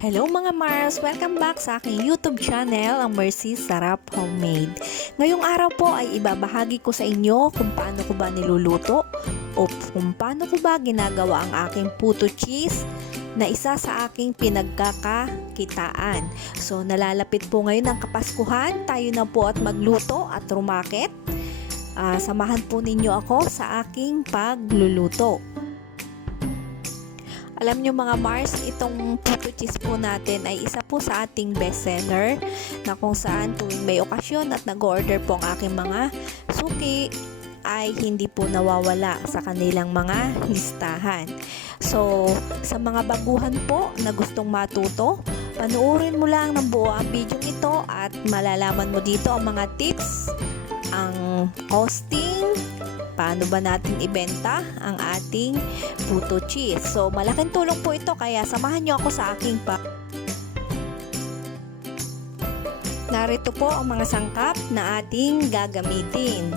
Hello mga Mars! Welcome back sa aking YouTube channel, ang Sarap Homemade. Ngayong araw po ay ibabahagi ko sa inyo kung paano ko ba niluluto o kung paano ko ba ginagawa ang aking puto cheese na isa sa aking pinagkakakitaan. So nalalapit po ngayon ang Kapaskuhan, tayo na po at magluto at rumakit. Samahan po ninyo ako sa aking pagluluto. Alam nyo mga Mars, itong puto cheese po natin ay isa po sa ating bestseller na kung saan tuwing may okasyon at nag-order po ang aking mga suki ay hindi po nawawala sa kanilang mga listahan. So, sa mga baguhan po na gustong matuto, panuorin mo lang ng buo ang video ito at malalaman mo dito ang mga tips, ang costing, paano ba natin ibenta ang ating puto cheese. So, malaking tulong po ito kaya samahan nyo ako sa aking Narito po ang mga sangkap na ating gagamitin.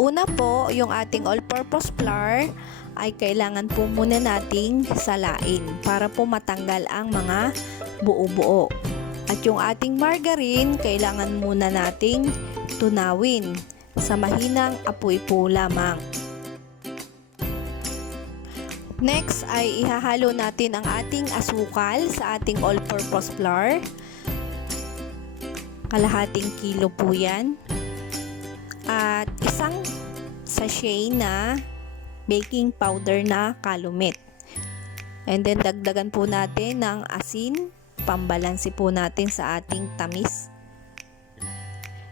Una po, yung ating all-purpose flour ay kailangan po muna nating salain para po matanggal ang mga buo-buo. At yung ating margarine, kailangan muna nating tunawin sa mahinang apoy po lamang. Next ay ihahalo natin ang ating asukal sa ating all-purpose flour. Kalahating kilo po yan. At isang sachet na baking powder na calumet. And then dagdagan po natin ng asin, pambalansi po natin sa ating tamis.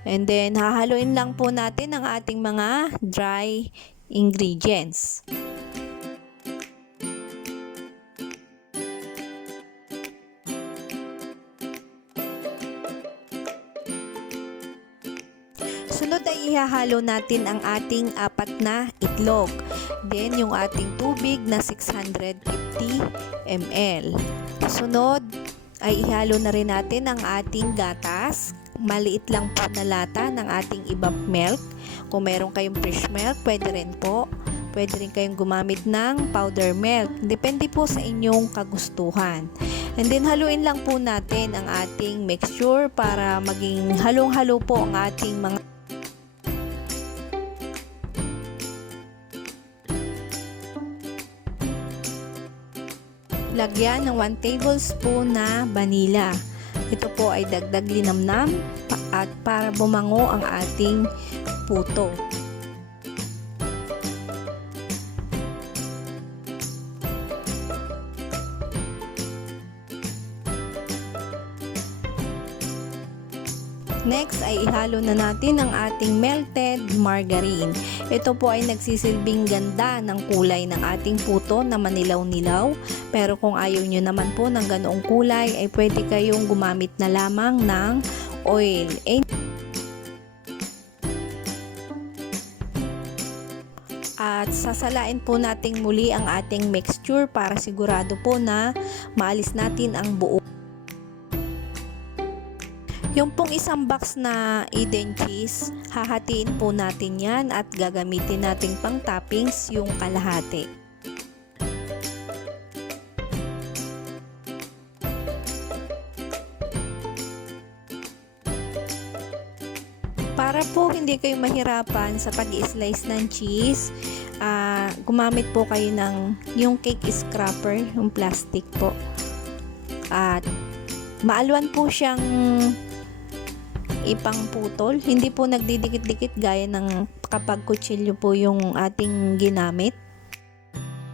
And then hahaluin lang po natin ang ating mga dry ingredients. Sunod ay ihahalo natin ang ating 4 na itlog. Then yung ating tubig na 650 ml. Sunod ay ihalo na rin natin ang ating gatas. Maliit lang po na lata ng ating evap milk. Kung meron kayong fresh milk, pwede rin po. Pwede rin kayong gumamit ng powder milk. Depende po sa inyong kagustuhan. And then haluin lang po natin ang ating mixture para maging halong-halo po ang ating mga lagyan ng 1 tablespoon na vanilla. Ito po ay dagdag linamnam at para bumango ang ating puto. Next ay ihalo na natin ang ating melted margarine. Ito po ay nagsisilbing ganda ng kulay ng ating puto na manilaw-nilaw. Pero kung ayaw nyo naman po ng ganoong kulay ay pwede kayong gumamit na lamang ng oil. At sasalain po natin muli ang ating mixture para sigurado po na maalis natin ang buo. Yung pong isang box na Eden cheese, hahatiin po natin yan at gagamitin natin pang toppings yung kalahati. Para po hindi kayo mahirapan sa pag-i-slice ng cheese, gumamit po kayo ng yung cake scraper, yung plastic po. At maalwan po siyang ipang putol. Hindi po nagdidikit-dikit gaya ng kapag kutsilyo po yung ating ginamit.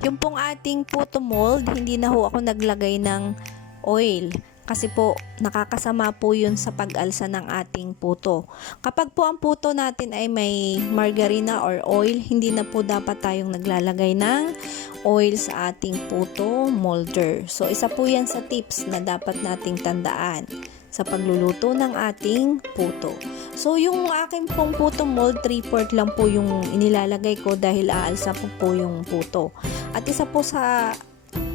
Yung pong ating puto mold, hindi na ho ako naglagay ng oil. Kasi po, nakakasama po yun sa pag-alsa ng ating puto. Kapag po ang puto natin ay may margarine or oil, hindi na po dapat tayong naglalagay ng oil sa ating puto molder. So, isa po yan sa tips na dapat nating tandaan sa pagluluto ng ating puto. So yung aking pong puto mold, 3/4 lang po yung inilalagay ko dahil aalsa po yung puto. At isa po sa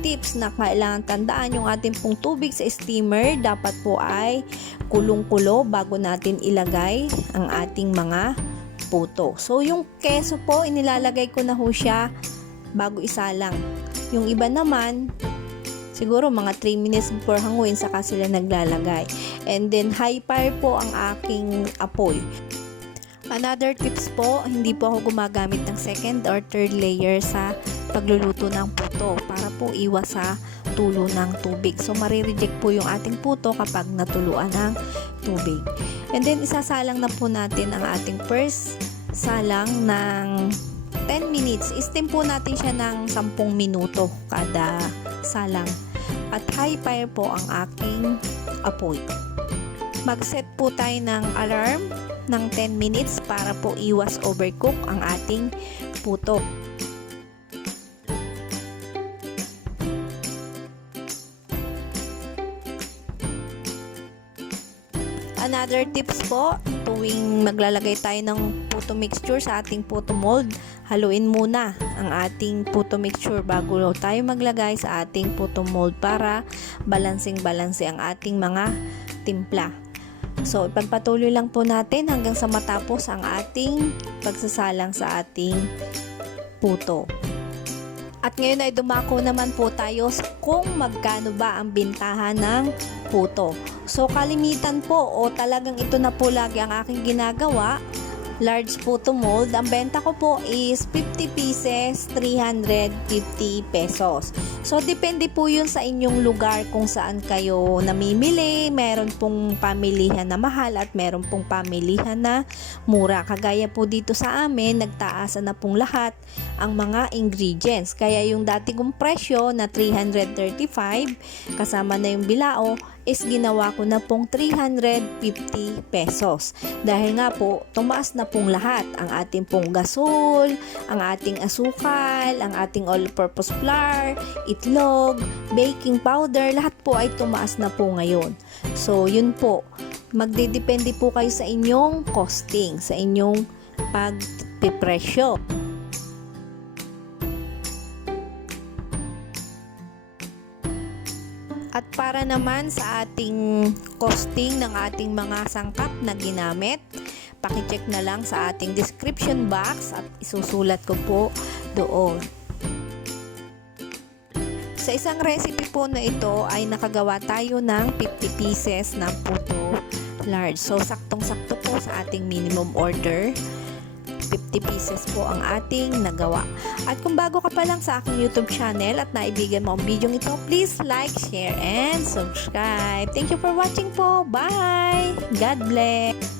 tips na kailangan tandaan, yung ating pong tubig sa steamer dapat po ay kulong-kulo bago natin ilagay ang ating mga puto. So yung keso po, inilalagay ko na ho siya bago isalang. Yung iba naman, siguro mga 3 minutes before hanguin saka sila naglalagay. And then high fire po ang aking apoy. Another tips po, hindi po ako gumagamit ng second or third layer sa pagluluto ng puto para po iwas sa tulo ng tubig. So marireject po yung ating puto kapag natuluan ng tubig. And then isasalang na po natin ang ating first salang ng 10 minutes. I-steam po natin siya ng 10 minuto kada salang. At high fire po ang aking apoy. Mag-set po tayo ng alarm ng 10 minutes para po iwas overcook ang ating puto. Another tips po, tuwing maglalagay tayo ng puto mixture sa ating puto mold, haluin muna ang ating puto mixture bago tayo maglagay sa ating puto mold para balansing-balanse ang ating mga timpla. So, ipagpatuloy lang po natin hanggang sa matapos ang ating pagsasalang sa ating puto. At ngayon ay dumako naman po tayo kung magkano ba ang bintahan ng puto. So, kalimitan po o talagang ito na po lagi ang aking ginagawa, large puto mold. Ang benta ko po is 50 pieces, 350 pesos. So, depende po yun sa inyong lugar kung saan kayo namimili. Meron pong pamilihan na mahal at meron pong pamilihan na mura. Kagaya po dito sa amin, nagtaasan na pong lahat ang mga ingredients. Kaya yung dati kong presyo na 335, kasama na yung Bilao, is ginawa ko na pong 350 pesos. Dahil nga po, tumaas na pong lahat. Ang ating pong gasol, ang ating asukal, ang ating all-purpose flour, itlog, baking powder, lahat po ay tumaas na po ngayon. So, yun po. Magdedepende po kayo sa inyong costing, sa inyong pagpipresyo. At para naman sa ating costing ng ating mga sangkap na ginamit, pakicheck na lang sa ating description box at isusulat ko po doon. Sa isang recipe po na ito ay nakagawa tayo ng 50 pieces ng puto large. So, saktong-sakto po sa ating minimum order. 50 pieces po ang ating nagawa. At kung bago ka pa lang sa aking YouTube channel at naibigan mo ang video ito, please like, share, and subscribe. Thank you for watching po. Bye! God bless!